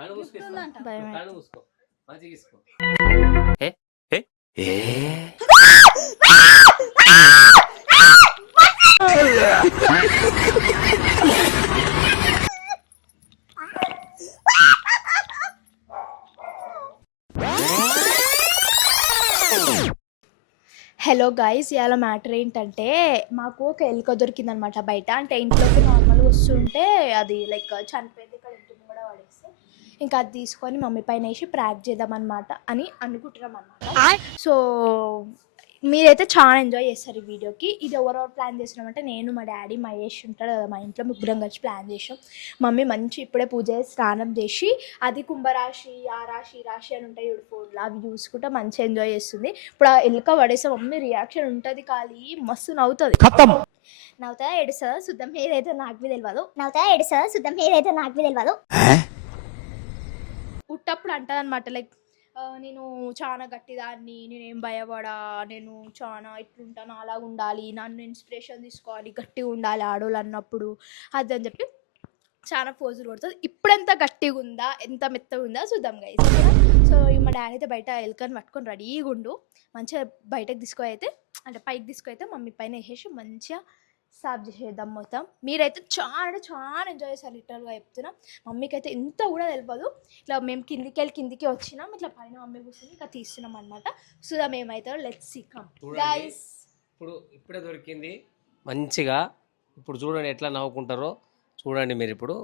Hello guys, ఇవాళ matter ఏంటంటే మాకు ఒక ఎలుక దొరికిందనమాట బయట. అంటే ఇంట్లోకి నార్మల్గా వస్తుంటే అది లైక్ చనిపోయింది, ఇక్కడ ఇంటిని కూడా పడేస్తే ఇంకా అది తీసుకొని మమ్మీ పైన వేసి ప్రాక్ చేద్దామన్నమాట అని అనుకుంటున్నాం అనమాట. సో మీరైతే చాలా ఎంజాయ్ చేస్తారు ఈ వీడియోకి. ఇది ఎవరెవరు ప్లాన్ చేస్తున్నామంటే నేను, మా డాడీ, మహేష్ ఉంటాడు కదా మా ఇంట్లో, ముగ్గురం కలిసి ప్లాన్ చేసాం. మమ్మీ మంచి ఇప్పుడే పూజ చేసి స్నానం చేసి అది కుంభరాశి ఆ రాశి రాశి అని ఉంటాయి ఫోన్లో, అవి చూసుకుంటా మంచిగా ఎంజాయ్ చేస్తుంది. ఇప్పుడు ఆ ఎలుక పడేస్తే మమ్మీ రియాక్షన్ ఉంటుంది, ఖాళీ మస్తు నవ్వుతుంది. నవ్వుతా ఏడుస్తుందా శుద్ధం ఏదైతే నాకు తెలియదు, నవ్వుతా ఏడుస్తుందా శుద్ధం ఏదైతే నాకు తెలియదు. పుట్టప్పుడు అంటది అనమాట లైక్ నేను చాలా గట్టిదాన్ని, నేనేం భయపడా, నేను చాలా ఇట్లుంటాను, అలా ఉండాలి, నన్ను ఇన్స్పిరేషన్ తీసుకోవాలి, గట్టిగా ఉండాలి ఆడోళ్ళు అన్నప్పుడు అది అని చెప్పి చాలా పోజులు కొడుతుంది. ఇప్పుడు ఎంత గట్టిగా ఉందా, ఎంత మెత్తగా ఉందా చూద్దాం గైస్. సో మా డాడీ అయితే బయట ఎలుకని పట్టుకొని రెడీగా ఉండు, మంచిగా బయటకు తీసుకొని అంటే పైకి తీసుకొని మమ్మీ పైన వేసేసి మంచిగా సాఫ్ చేసేద్దాం మొత్తం. మీరైతే చాలా అంటే చాలా ఎంజాయ్ చేస్తారు, లిటరల్గా చెప్తున్నా. మమ్మీకి అయితే ఇంత కూడా తెలియదు. ఇట్లా మేము కిందికి వచ్చినాం, ఇట్లా పైన మమ్మీ కూర్చొని ఇంకా తీస్తున్నాం అనమాట. సో మేమైతే లెట్స్ సీ కమ్ గైస్. ఇప్పుడే దొరికింది మంచిగా. ఇప్పుడు చూడండి ఎట్లా నవ్వుకుంటారో చూడండి మీరు. ఇప్పుడు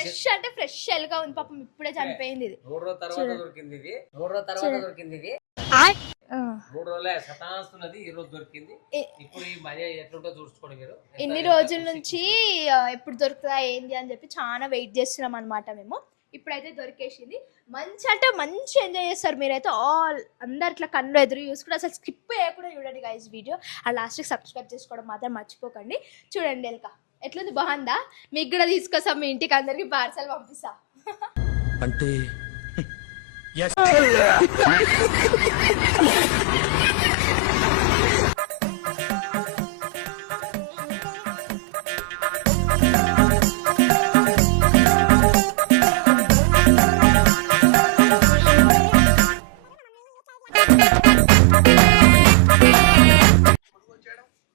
ఫ్రెష్ అంటే ఫ్రెష్ ఎలుగా ఉంది పాపం, ఇప్పుడే చనిపోయింది. ఇది 3 రోజుల తర్వాత దొరికింది. ఇది 3 రోజుల తర్వాత దొరికింది. ఇది 3 రోజులే సతాస్తున్నది, ఈ రోజు దొరికింది. ఇప్పుడు ఈ మధ్య ఎట్లుంటో చూసుకోండి మీరు. ఇన్ని రోజుల నుంచి ఎప్పుడు దొరుకుతుందా ఏంది అని చెప్పి చాలా వెయిట్ చేస్తున్నాం అనమాట మేము. ఇప్పుడైతే దొరికేసింది. మంచి అంటే మంచి ఎంజాయ్ చేస్తారు మీరైతే. అందరు ఇట్లా కన్ను ఎదురు చూసుకుంటే అసలు స్కిప్ చేయకుండా చూడండి గైస్ వీడియో. ఆ లాస్ట్కి సబ్స్క్రైబ్ చేసుకోవడం మాత్రం మర్చిపోకండి. చూడండి ఎలుక ఎట్లుంది, బాగుందా? మీకు కూడా తీసుకొస్తాం, మీ ఇంటికి అందరికి పార్సల్ పంపిస్తా. అంటే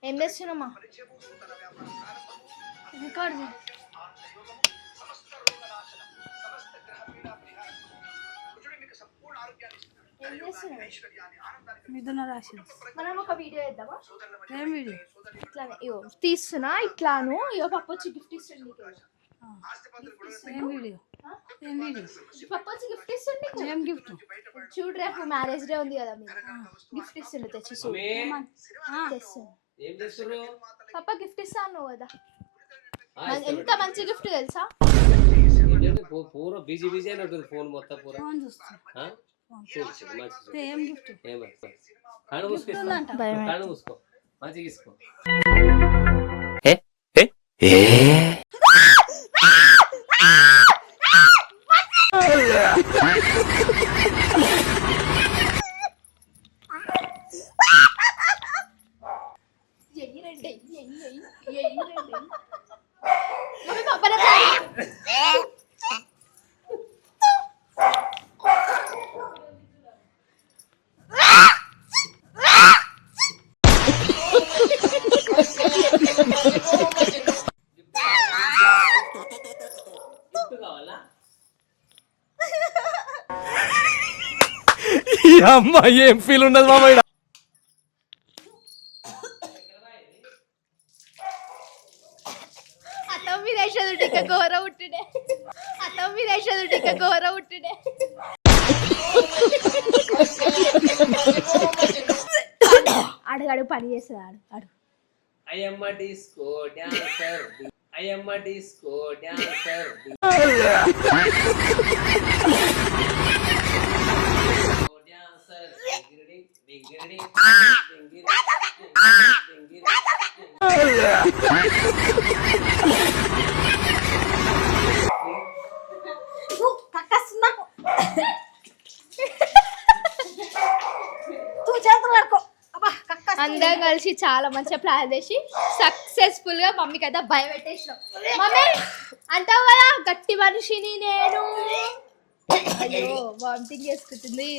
ఏం చేస్తున్నామా రికార్డు మిథున రాశి. మనం ఒక వీడియో వేద్దామా? ఏం వీడియో? ఇట్లానే ఇగో తీస్తున్నా, ఇట్లాను ఇగో పప్పు వచ్చి గిఫ్ట్ ఇస్తుంది. ఏం వీడియో? ఏం వీడియో? పప్పు వచ్చి గిఫ్ట్ ఇస్తుంది. ఏం గిఫ్ట్? చూడు రేపు మ్యారేజ్ డే ఉంది కదా, మీరు గిఫ్ట్ ఇస్తుండే తెచ్చి పప్ప గిఫ్ట్ ఇస్తాను కదా. ఎంత మంచి గిఫ్ట్ తెలుసా? పూరా బిజీ బిజీ అని ఫోన్ మొత్తం పూరా. ఏం గిఫ్ట్? కళ్ళు మూసుకో మంచిగా తీసుకో. అమ్మ ఏం ఫీల్ ఉండదు మామయ్య. అడుగు పని చేస్తుంది. అడుగు అయ్యమ్మ డిస్కో డాన్సర్, అయ్యమ్మ డిస్కో డాన్సర్. అందరం కలిసి చాలా మంచిగా ప్లాన్ చేసి సక్సెస్ఫుల్ గా మమ్మీకి అయితే భయపెట్టేసినాం. మమ్మీ అంటావు కదా గట్టి మనిషిని నేను. అయ్యో వామిటింగ్ చేసుకుంటుంది.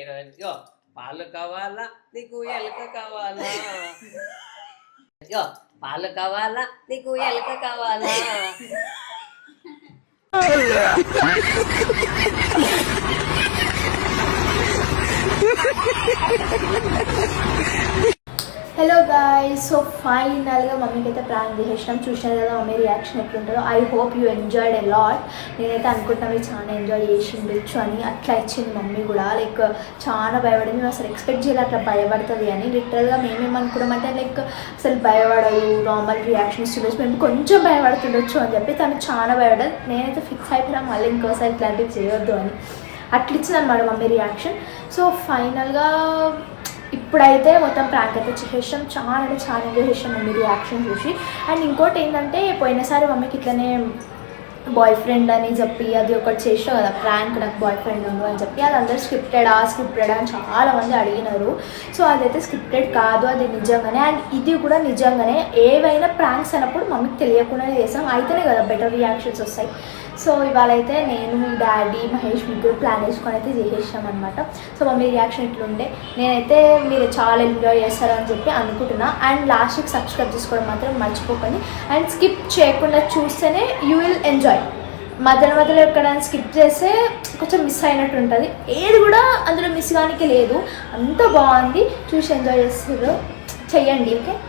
ఇక్కడ పాలు కావాలా నీకు ఎలక కావాలా, పాలు కావాలా నీకు ఎలక కావాలా. హలో గాయ్స్, సో ఫైనల్గా మమ్మీకి అయితే ప్రాంక్ చేసేసినాం. చూసినారు కదా మమ్మీ రియాక్షన్ ఎట్లుంటుందో. I hope you enjoyed a lot. నేనైతే అనుకుంటున్నాను చాలా ఎంజాయ్ చేసిండొచ్చు అని. అట్లా ఇచ్చింది మమ్మీ కూడా. లైక్ చాలా భయపడింది. మేము అసలు ఎక్స్పెక్ట్ చేయాలి అట్లా భయపడుతుంది అని. లిటరల్గా మేమేమనుకున్నామంటే లైక్ అసలు భయపడదు, నార్మల్ రియాక్షన్ ఇస్తుండొచ్చు, మేము కొంచెం భయపడుతుండొచ్చు అని చెప్పి. తను చాలా భయపడదు. నేనైతే ఫిక్స్ అయిపోయినా మళ్ళీ ఇంకోసారి ఇట్లాంటివి చేయొద్దు అని. అట్లా ఇచ్చింది అనమాట మమ్మీ రియాక్షన్. సో ఫైనల్గా ఇప్పుడైతే మొత్తం ప్రాంక్ అయితే చేసేసాం. చాలా అంటే చాలా ఎంజాయ్ చేసాం మమ్మీ రియాక్షన్ చూసి. అండ్ ఇంకోటి ఏంటంటే పోయినసారి మమ్మీకి ఇట్లనే బాయ్ ఫ్రెండ్ అని చెప్పి అది ఒకటి చేసావు కదా ప్రాంక్, నాకు బాయ్ ఫ్రెండ్ ఉండు అని చెప్పి. అది అందరు స్క్రిప్టెడా అని చాలామంది అడిగినారు. సో అదైతే స్క్రిప్టెడ్ కాదు, అది నిజంగానే. అండ్ ఇది కూడా నిజంగానే. ఏవైనా ప్రాంక్స్ అన్నప్పుడు మమ్మీకి తెలియకుండా చేసాం, అయితేనే కదా బెటర్ రియాక్షన్స్ వస్తాయి. సో ఇవాళ అయితే నేను, డాడీ, మహేష్ ముగ్గురు ప్లాన్ వేసుకొని అయితే చేసేసాం అనమాట. సో మమ్మీ రియాక్షన్ ఇట్లుండే. నేనైతే మీరు చాలా ఎంజాయ్ చేస్తారని చెప్పి అనుకుంటున్నా. అండ్ లాస్ట్కి సబ్స్క్రైబ్ చేసుకోవడం మాత్రం మర్చిపోకండి. అండ్ స్కిప్ చేయకుండా చూస్తేనే యూ విల్ ఎంజాయ్. మధ్యలో ఎక్కడైనా స్కిప్ చేస్తే కొంచెం మిస్ అయినట్టు ఉంటుంది. ఏది కూడా అందులో మిస్ కానికి లేదు, అంత బాగుంది. చూసి ఎంజాయ్ చేస్తారు, చెయ్యండి. ఓకే.